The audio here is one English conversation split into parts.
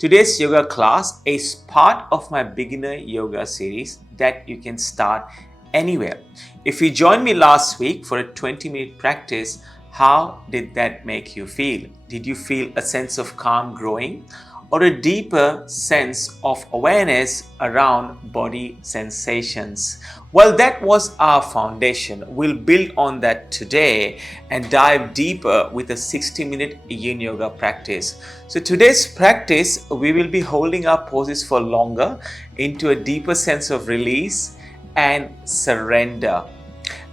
Today's yoga class is part of my beginner yoga series that you can start anywhere. If you joined me last week for a 20-minute practice, how did that make you feel? Did you feel a sense of calm growing or a deeper sense of awareness around body sensations? Well, that was our foundation. We'll build on that today and dive deeper with a 60-minute yin yoga practice. So today's practice, we will be holding our poses for longer into a deeper sense of release and surrender.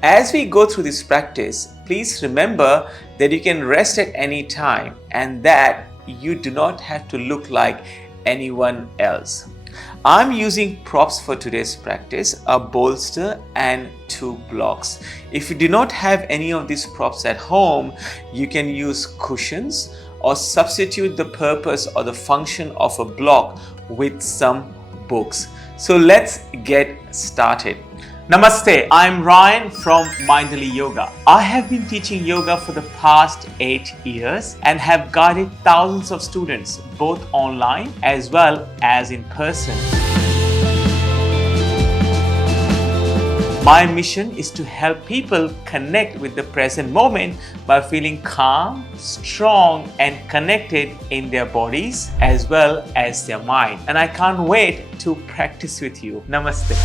As we go through this practice, please remember that you can rest at any time and that you do not have to look like anyone else. I'm using props for today's practice, a bolster and 2 blocks. If you do not have any of these props at home, you can use cushions or substitute the purpose or the function of a block with some books. So let's get started. Namaste, I'm Ryan from Minderly Yoga. I have been teaching yoga for the past 8 years and have guided thousands of students both online as well as in person. My mission is to help people connect with the present moment by feeling calm, strong, and connected in their bodies as well as their mind. And I can't wait to practice with you. Namaste.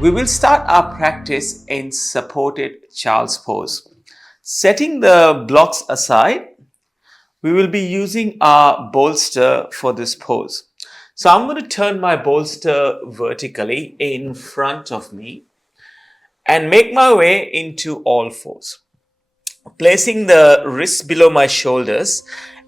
We will start our practice in supported child's pose. Setting the blocks aside, we will be using our bolster for this pose. So I'm going to turn my bolster vertically in front of me and make my way into all fours, placing the wrists below my shoulders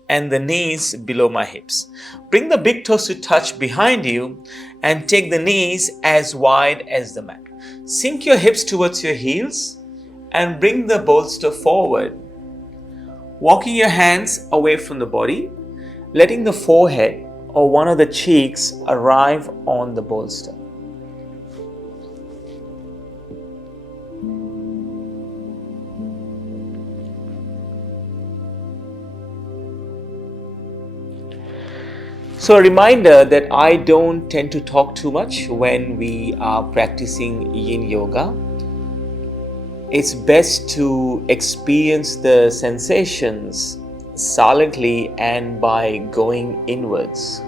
and the knees below my hips. Bring the big toes to touch behind you and take the knees as wide as the mat. Sink your hips towards your heels and bring the bolster forward. Walking your hands away from the body, letting the forehead or one of the cheeks arrive on the bolster. So a reminder that I don't tend to talk too much when we are practicing yin yoga. It's best to experience the sensations silently and by going inwards.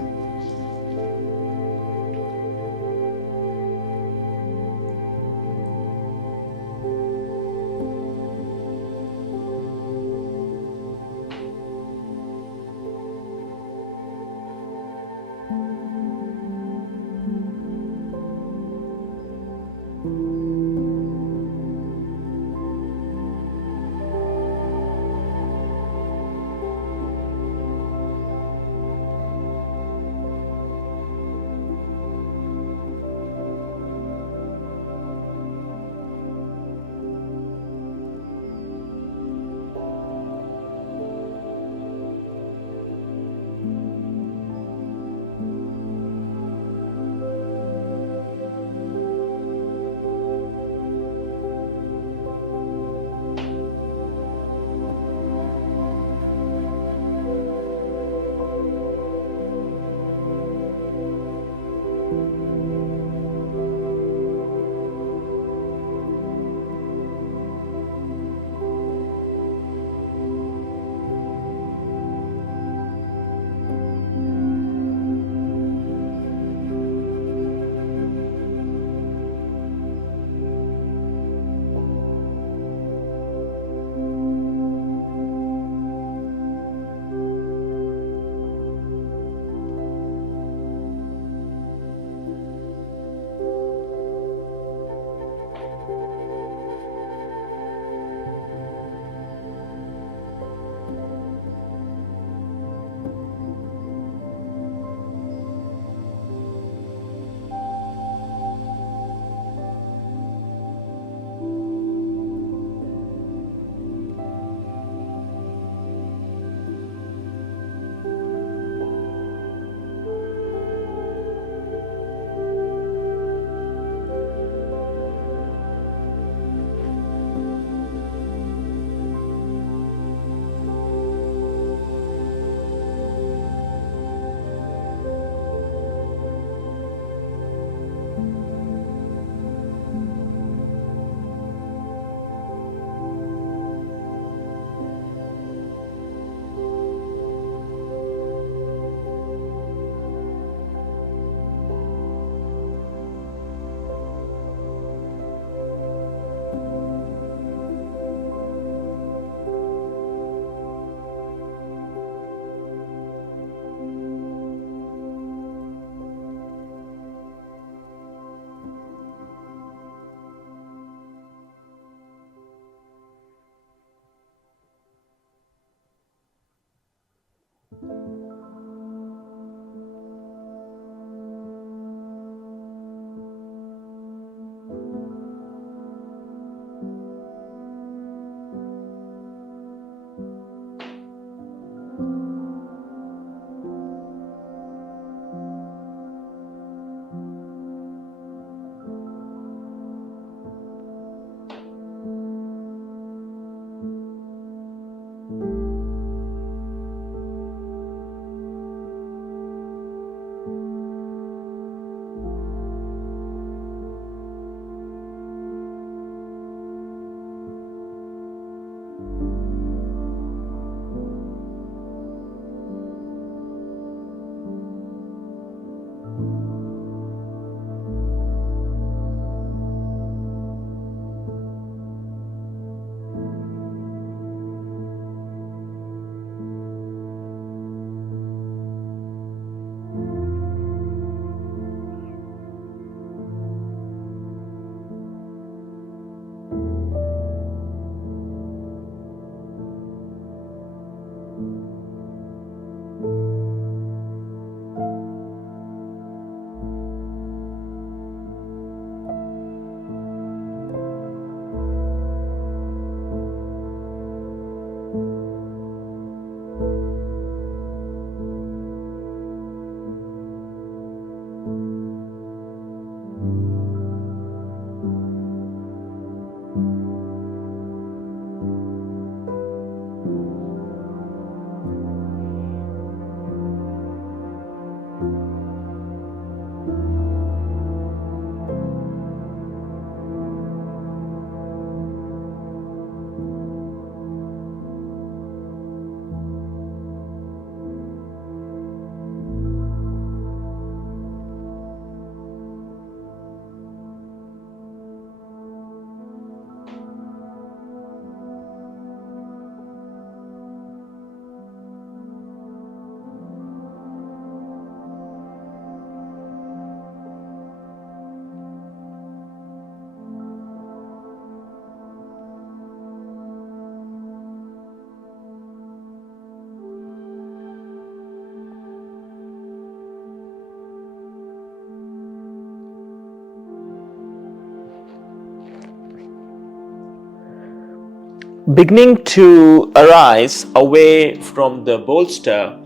Beginning to arise away from the bolster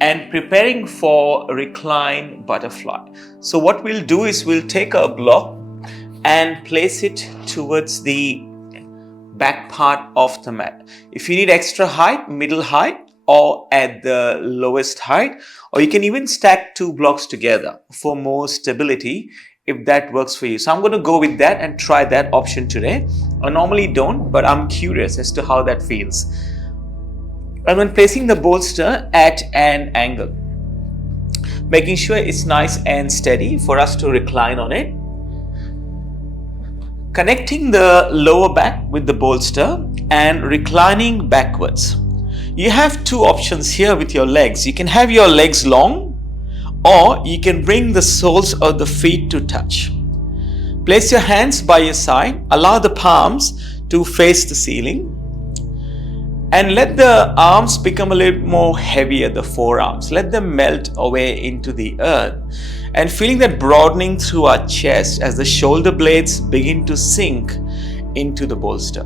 and preparing for reclined butterfly. So what we'll do is we'll take a block and place it towards the back part of the mat. If you need extra height, middle height, or at the lowest height, or you can even stack two blocks together for more stability if that works for you. So I'm going to go with that and try that option today. I normally don't, but I'm curious as to how that feels. And when placing the bolster at an angle, making sure it's nice and steady for us to recline on it. Connecting the lower back with the bolster and reclining backwards. You have two options here with your legs. You can have your legs long, or you can bring the soles of the feet to touch. Place your hands by your side, allow the palms to face the ceiling, and let the arms become a little more heavier, the forearms. Let them melt away into the earth, and feeling that broadening through our chest as the shoulder blades begin to sink into the bolster.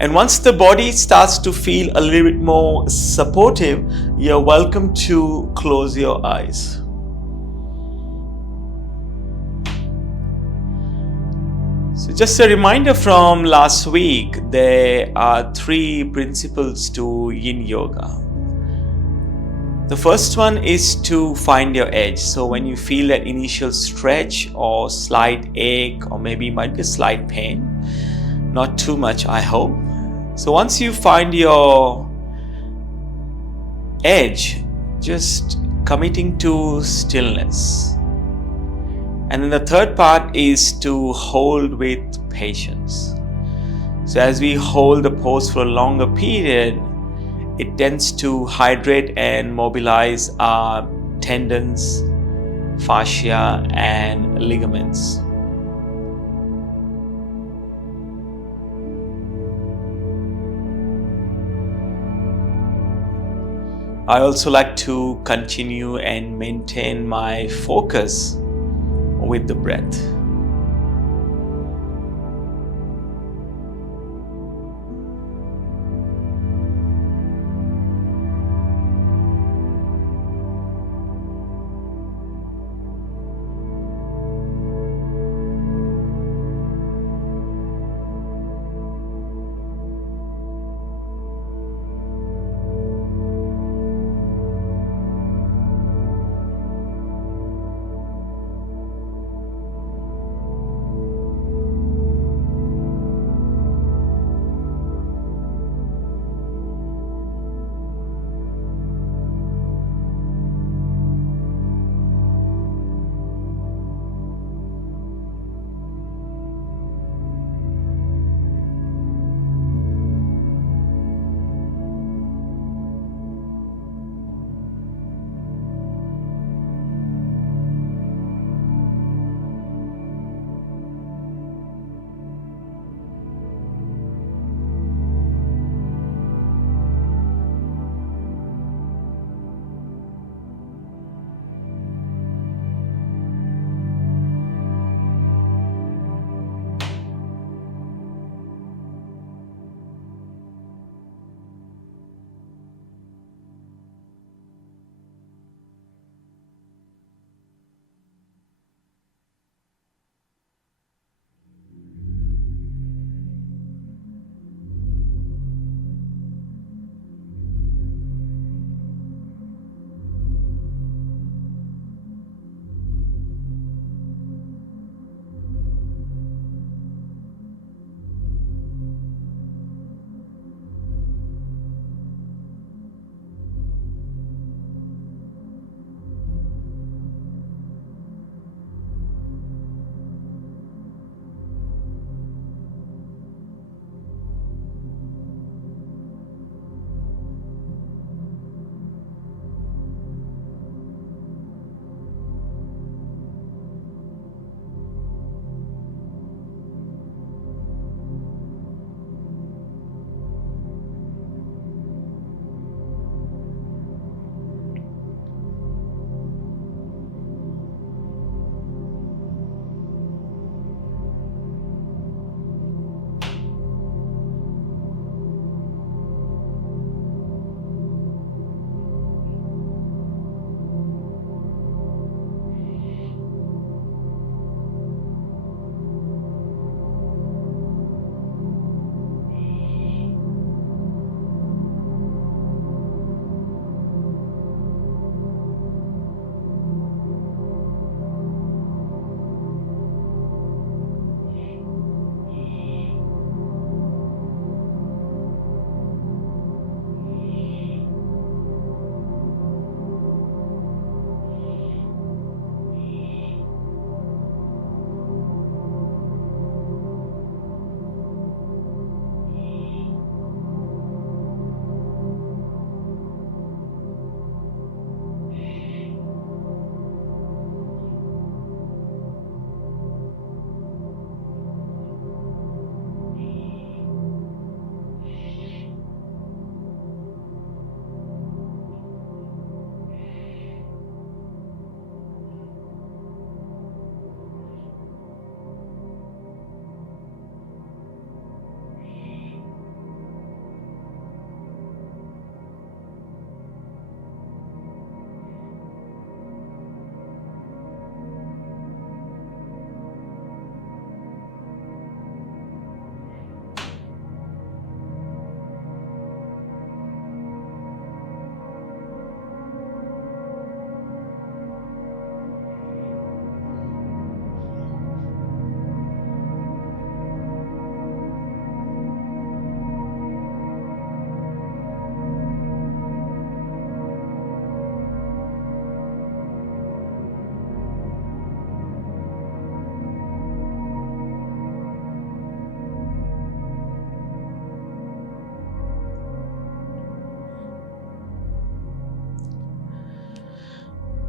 And once the body starts to feel a little bit more supportive, you're welcome to close your eyes. So just a reminder from last week, there are 3 principles to Yin Yoga. The first one is to find your edge. So when you feel that initial stretch or slight ache, or maybe might be a slight pain, not too much, I hope. So once you find your edge, just committing to stillness. And then the third part is to hold with patience. So as we hold the pose for a longer period, it tends to hydrate and mobilize our tendons, fascia, and ligaments. I also like to continue and maintain my focus with the breath.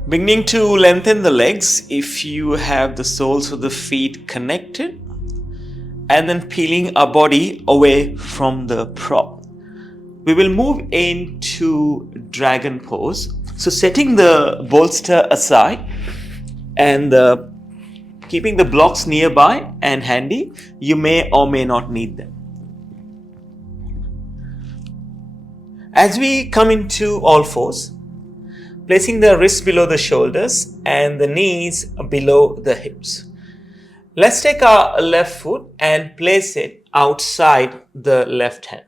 Beginning to lengthen the legs if you have the soles of the feet connected, and then peeling our body away from the prop. We will move into dragon pose. So setting the bolster aside and keeping the blocks nearby and handy, you may or may not need them. As we come into all fours, placing the wrists below the shoulders and the knees below the hips. Let's take our left foot and place it outside the left hand.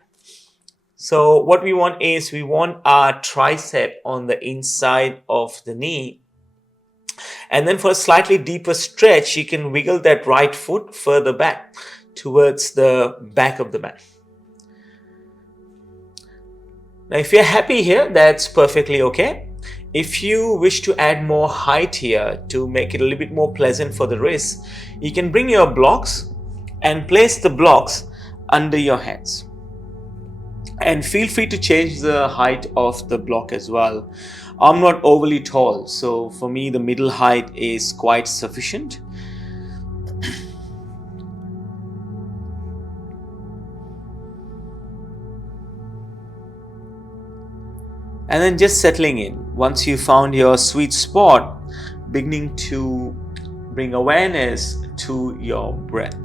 So what we want is we want our tricep on the inside of the knee. And then for a slightly deeper stretch, you can wiggle that right foot further back towards the back of the mat. Now, if you're happy here, that's perfectly okay. If you wish to add more height here to make it a little bit more pleasant for the wrists, you can bring your blocks and place the blocks under your hands. And feel free to change the height of the block as well. I'm not overly tall, so for me the middle height is quite sufficient. And then just settling in. Once you found your sweet spot, beginning to bring awareness to your breath.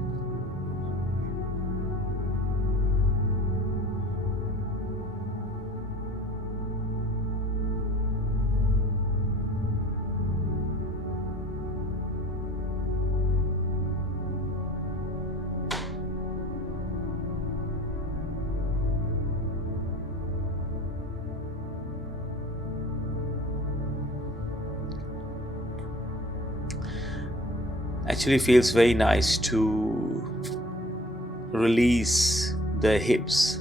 Actually feels very nice to release the hips.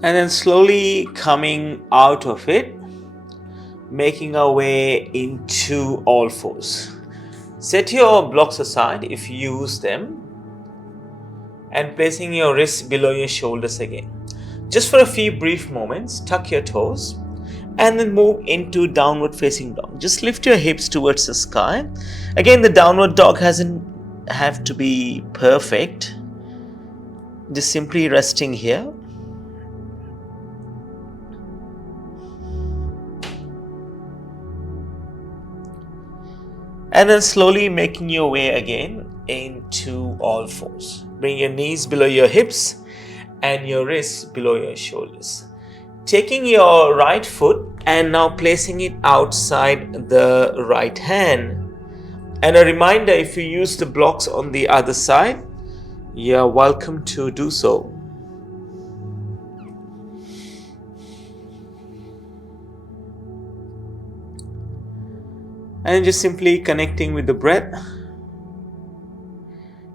And then slowly coming out of it, making our way into all fours. Set your blocks aside if you use them, and placing your wrists below your shoulders again. Just for a few brief moments, tuck your toes and then move into downward facing dog. Just lift your hips towards the sky. Again, the downward dog doesn't have to be perfect. Just simply resting here. And then slowly making your way again into all fours. Bring your knees below your hips and your wrists below your shoulders. Taking your right foot and now placing it outside the right hand. And a reminder, if you use the blocks on the other side, you're welcome to do so. And just simply connecting with the breath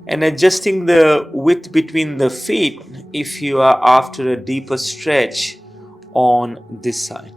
and adjusting the width between the feet if you are after a deeper stretch on this side.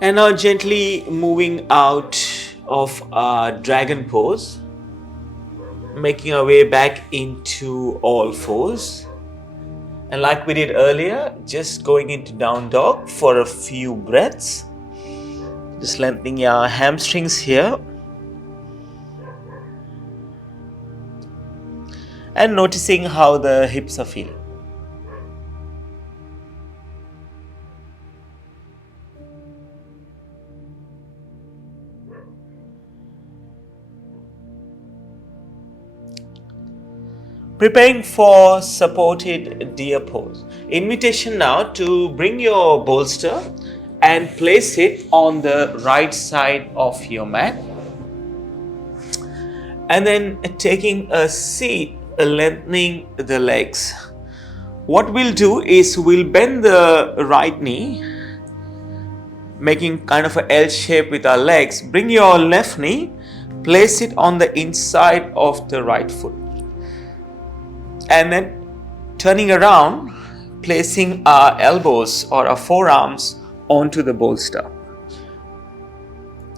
And now gently moving out of our dragon pose, making our way back into all fours. And like we did earlier, just going into down dog for a few breaths. Just lengthening your hamstrings here. and noticing how the hips are feeling. Preparing for supported deer pose. Invitation now to bring your bolster and place it on the right side of your mat. And then taking a seat, lengthening the legs. What we'll do is we'll bend the right knee, making kind of a L shape with our legs. Bring your left knee, place it on the inside of the right foot. And then turning around, placing our elbows or our forearms onto the bolster.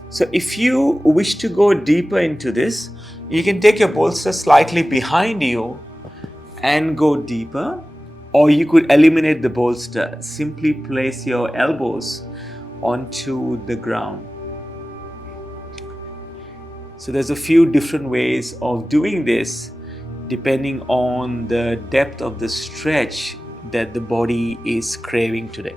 So if you wish to go deeper into this, you can take your bolster slightly behind you and go deeper, or you could eliminate the bolster. Simply place your elbows onto the ground. So there's a few different ways of doing this depending on the depth of the stretch that the body is craving today.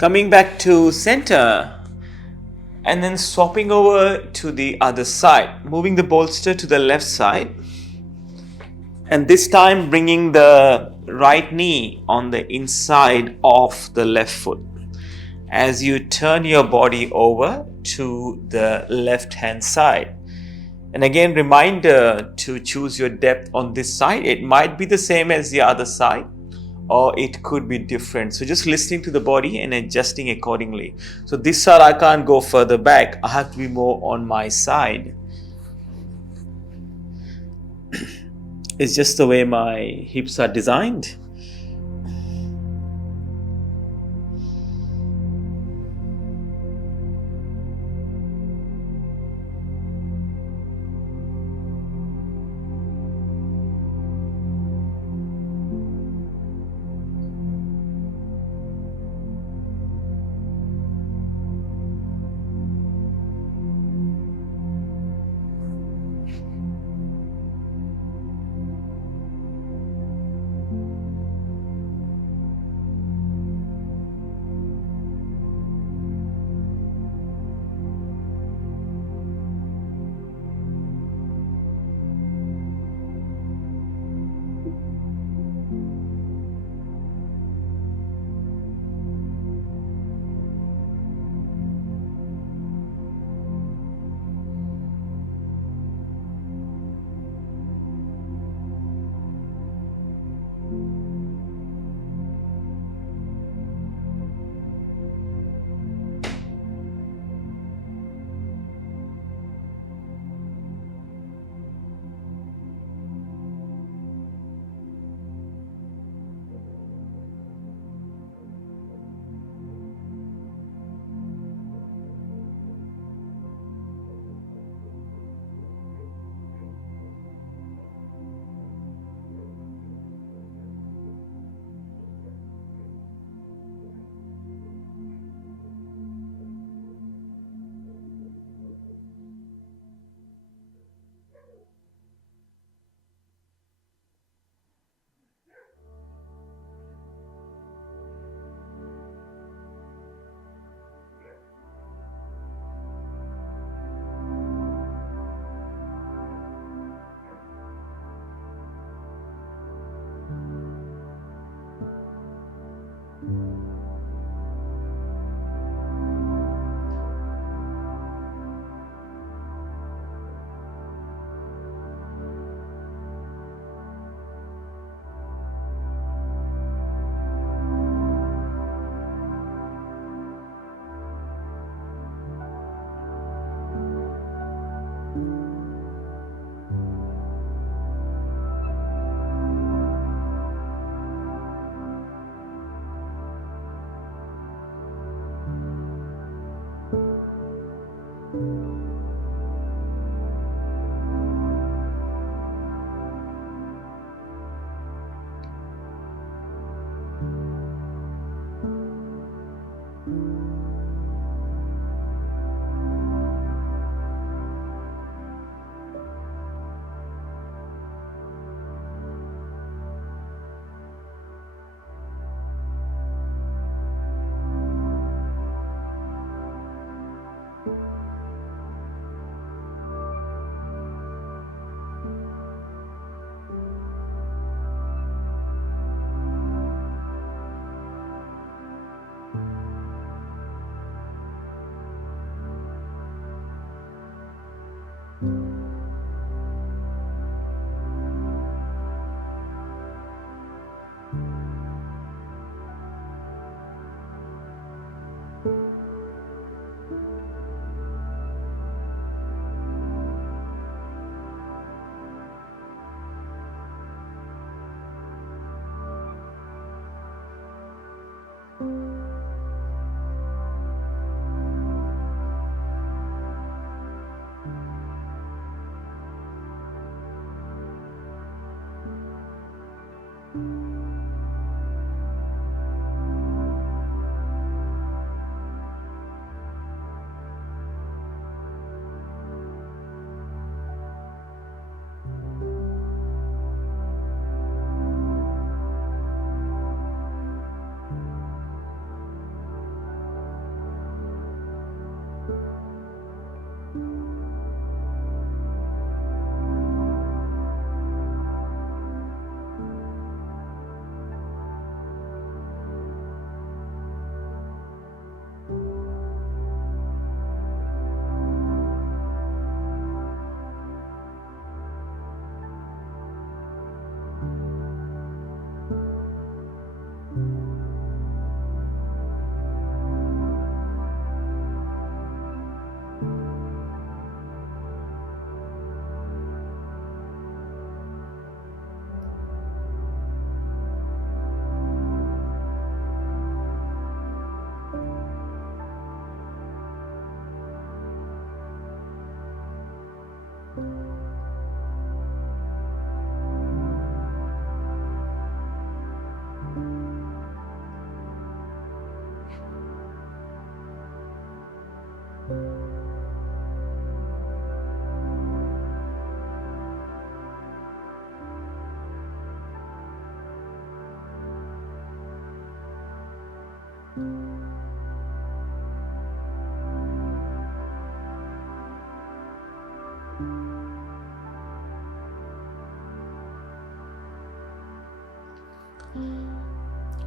Coming back to center and then swapping over to the other side, moving the bolster to the left side, and this time bringing the right knee on the inside of the left foot as you turn your body over to the left hand side. And again, reminder to choose your depth on this side. It might be the same as the other side, or it could be different. So just listening to the body and adjusting accordingly. So this side I can't go further back. I have to be more on my side. It's just the way my hips are designed.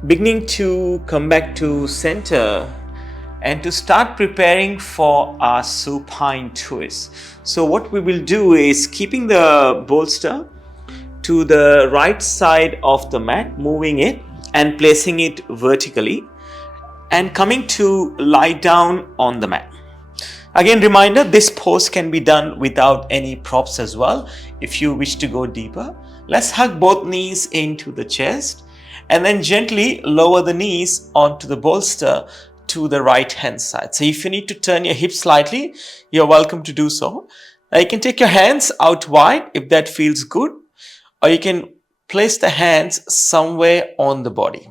Beginning to come back to center and to start preparing for our supine twist. So what we will do is keeping the bolster to the right side of the mat, moving it and placing it vertically and coming to lie down on the mat. Again, reminder, this pose can be done without any props as well if you wish to go deeper. Let's hug both knees into the chest and then gently lower the knees onto the bolster to the right hand side. So if you need to turn your hips slightly, you're welcome to do so. Now you can take your hands out wide if that feels good, or you can place the hands somewhere on the body.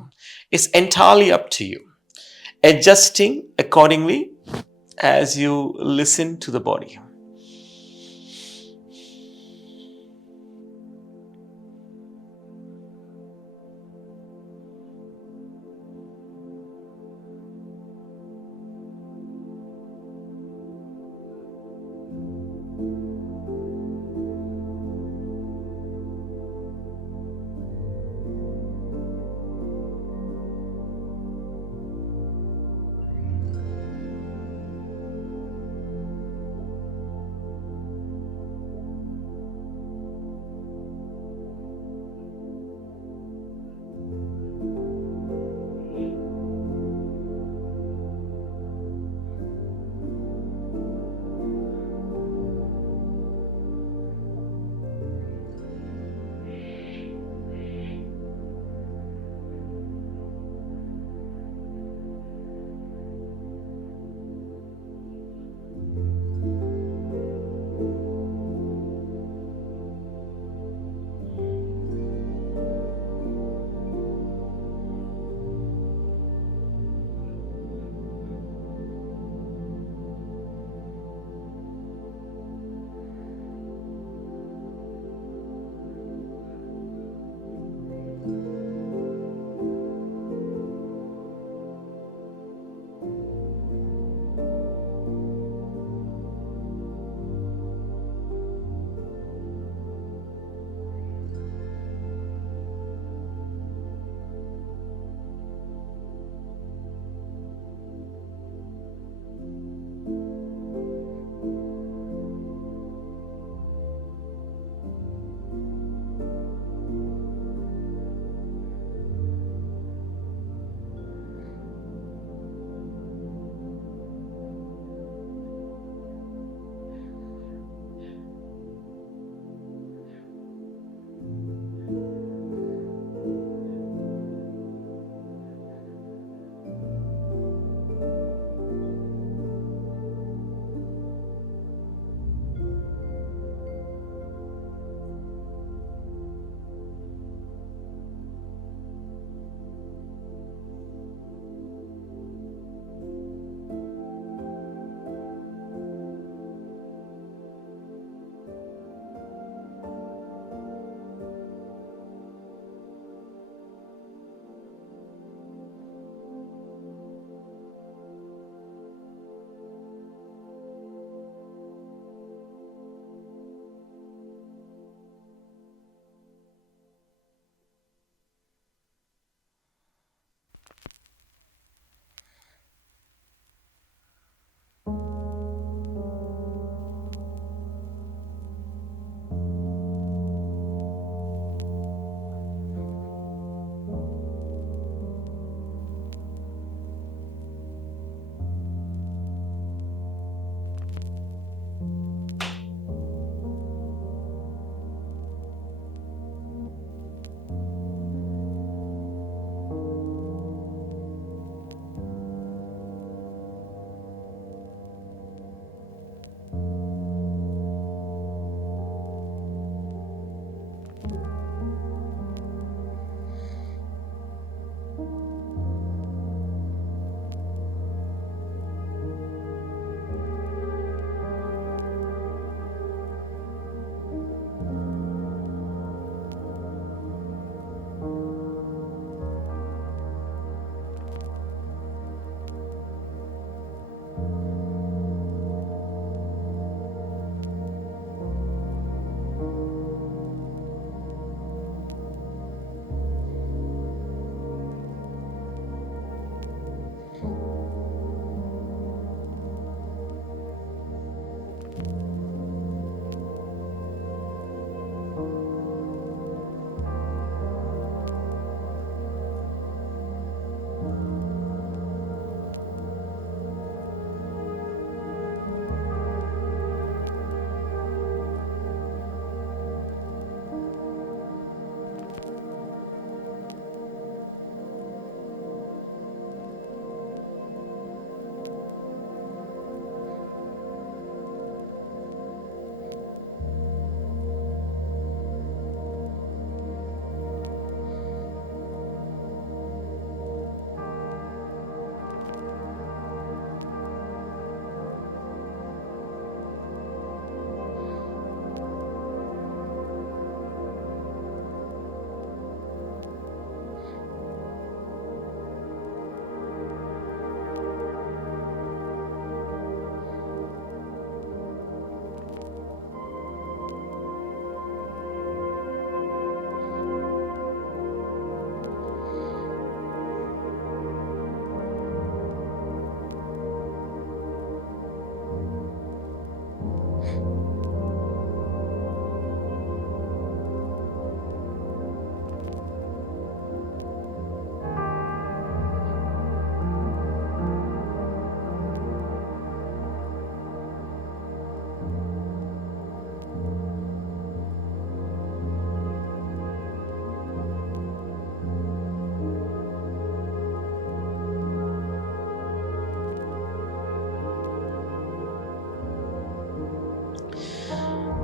It's entirely up to you, adjusting accordingly as you listen to the body.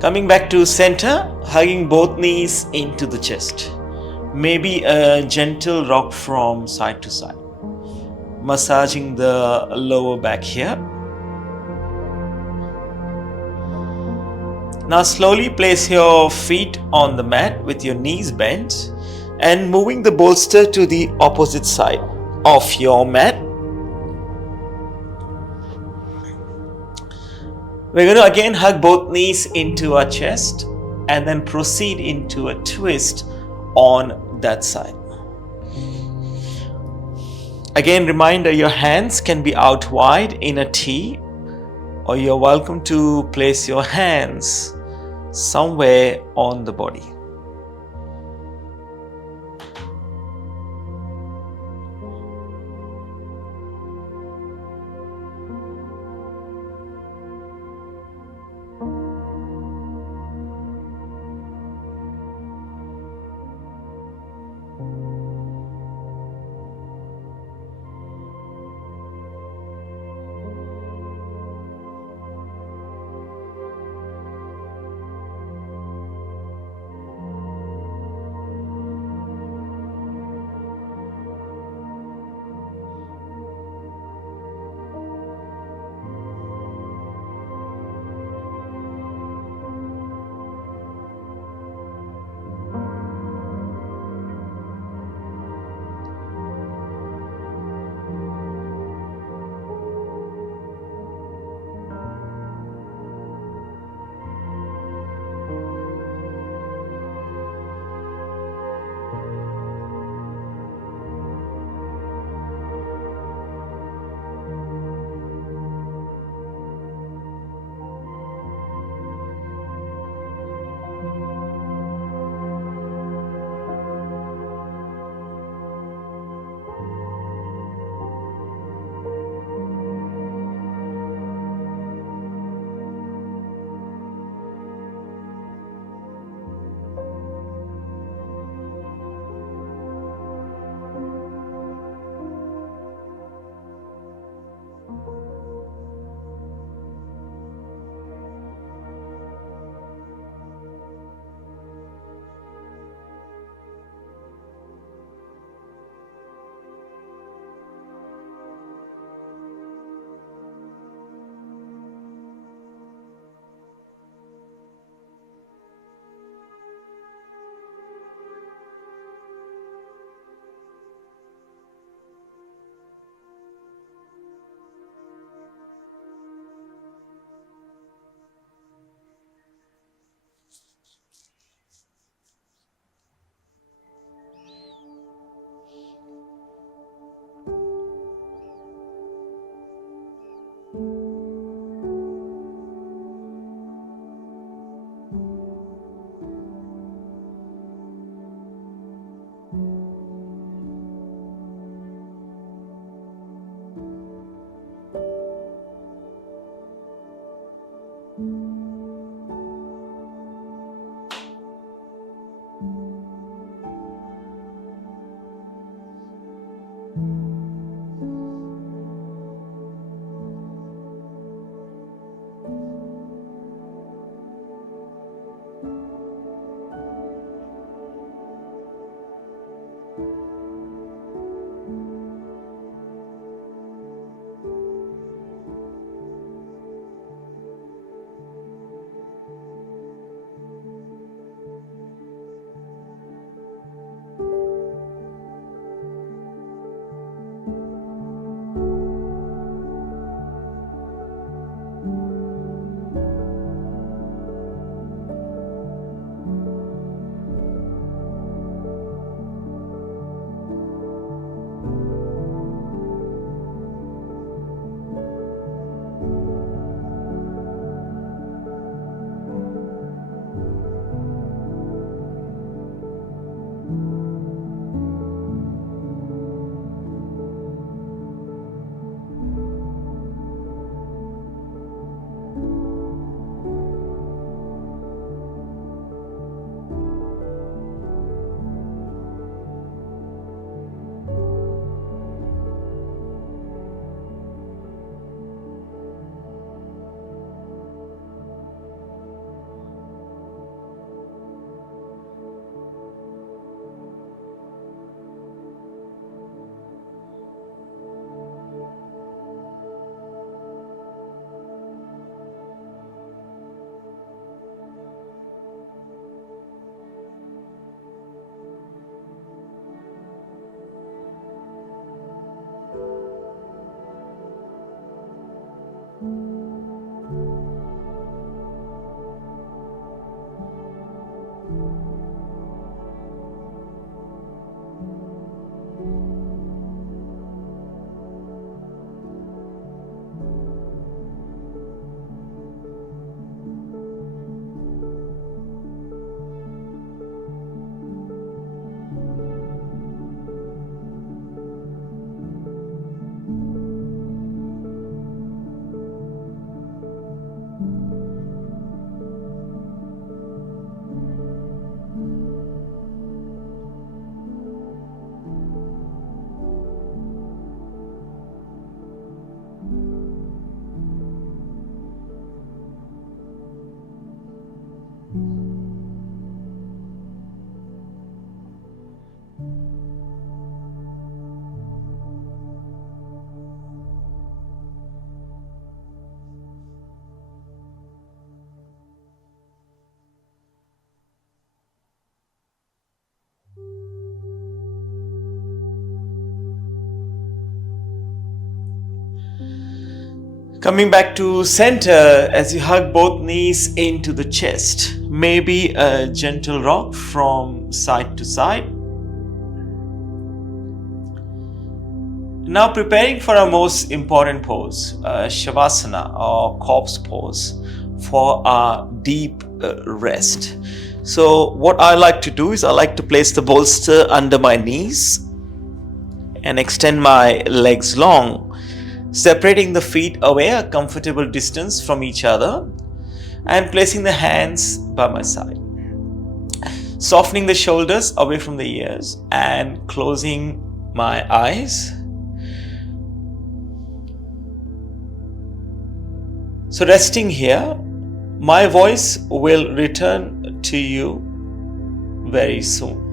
Coming back to center, hugging both knees into the chest. Maybe a gentle rock from side to side. Massaging the lower back here. Now slowly place your feet on the mat with your knees bent and moving the bolster to the opposite side of your mat. We're going to again hug both knees into our chest and then proceed into a twist on that side. Again, reminder, your hands can be out wide in a T, or you're welcome to place your hands somewhere on the body. Coming back to center as you hug both knees into the chest. Maybe a gentle rock from side to side. Now preparing for our most important pose, Shavasana or corpse pose, for our deep rest. So what I like to do is I like to place the bolster under my knees and extend my legs long, separating the feet away a comfortable distance from each other and placing the hands by my side. Softening the shoulders away from the ears and closing my eyes. So resting here, my voice will return to you very soon.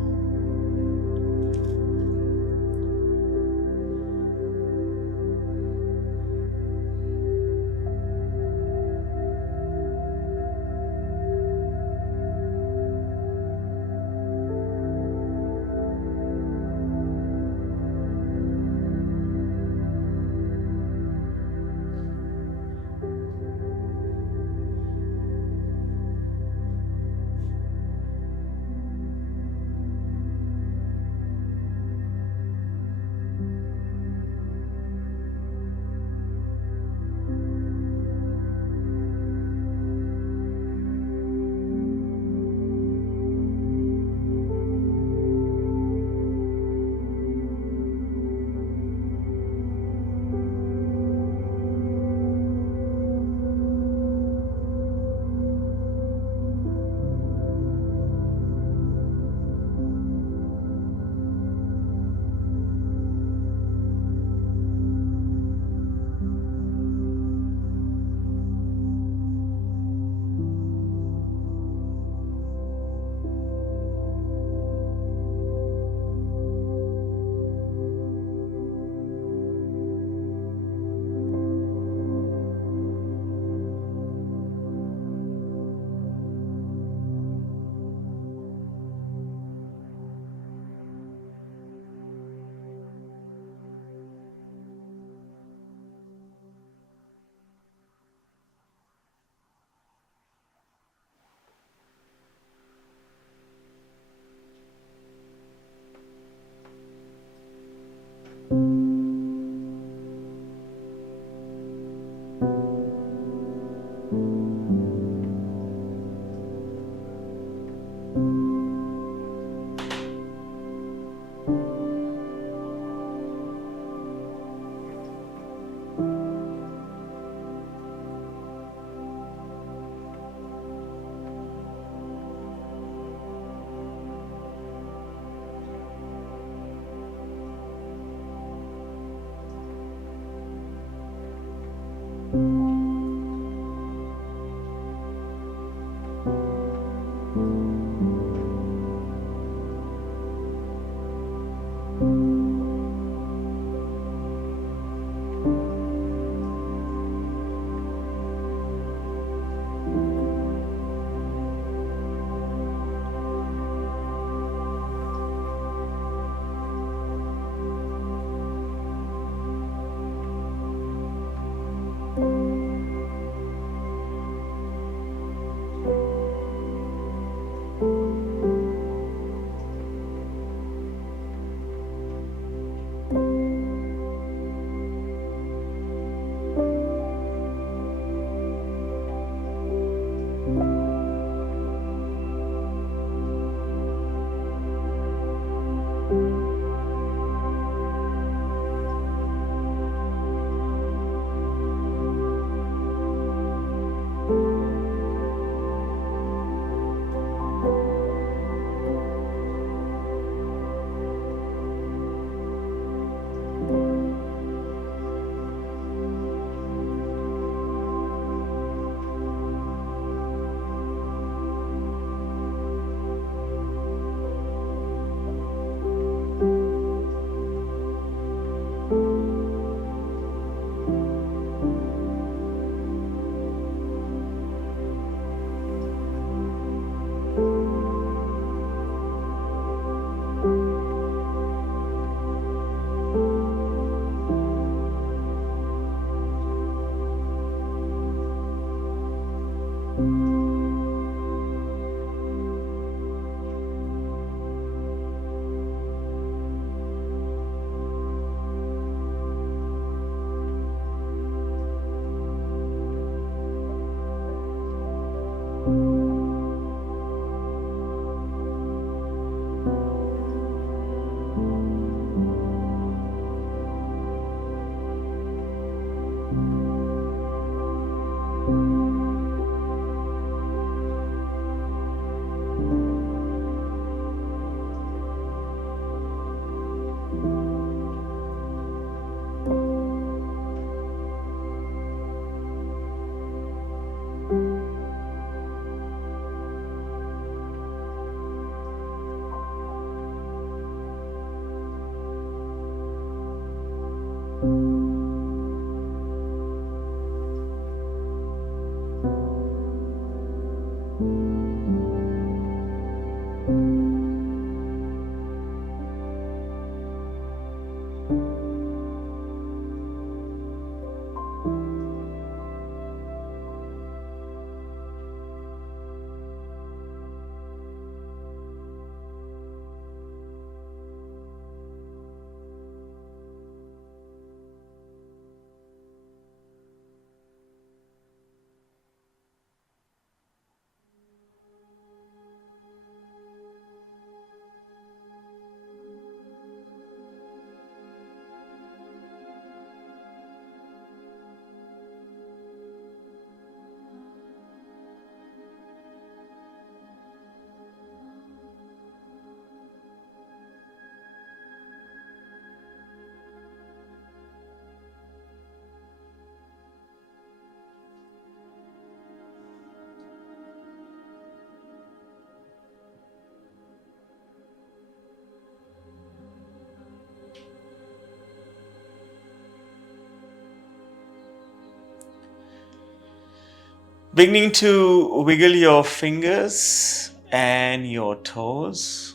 Beginning to wiggle your fingers and your toes.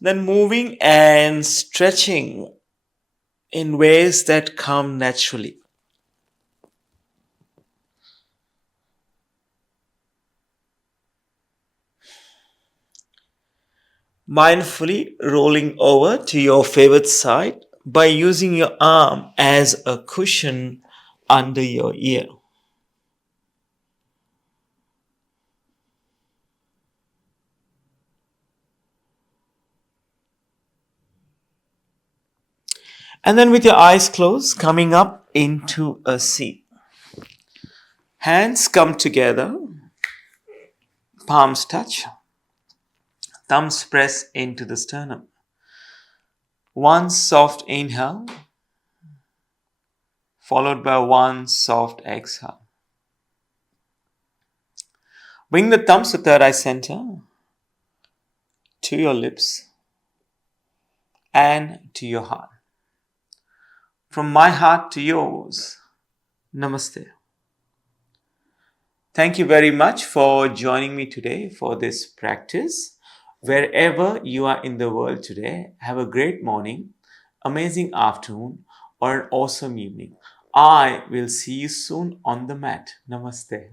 Then moving and stretching in ways that come naturally. Mindfully rolling over to your favorite side by using your arm as a cushion under your ear. And then with your eyes closed, coming up into a seat. Hands come together, palms touch, thumbs press into the sternum. One soft inhale, followed by one soft exhale. Bring the thumbs to third eye center, to your lips, and to your heart. From my heart to yours, Namaste. Thank you very much for joining me today for this practice. Wherever you are in the world today, have a great morning, amazing afternoon, or an awesome evening. I will see you soon on the mat. Namaste.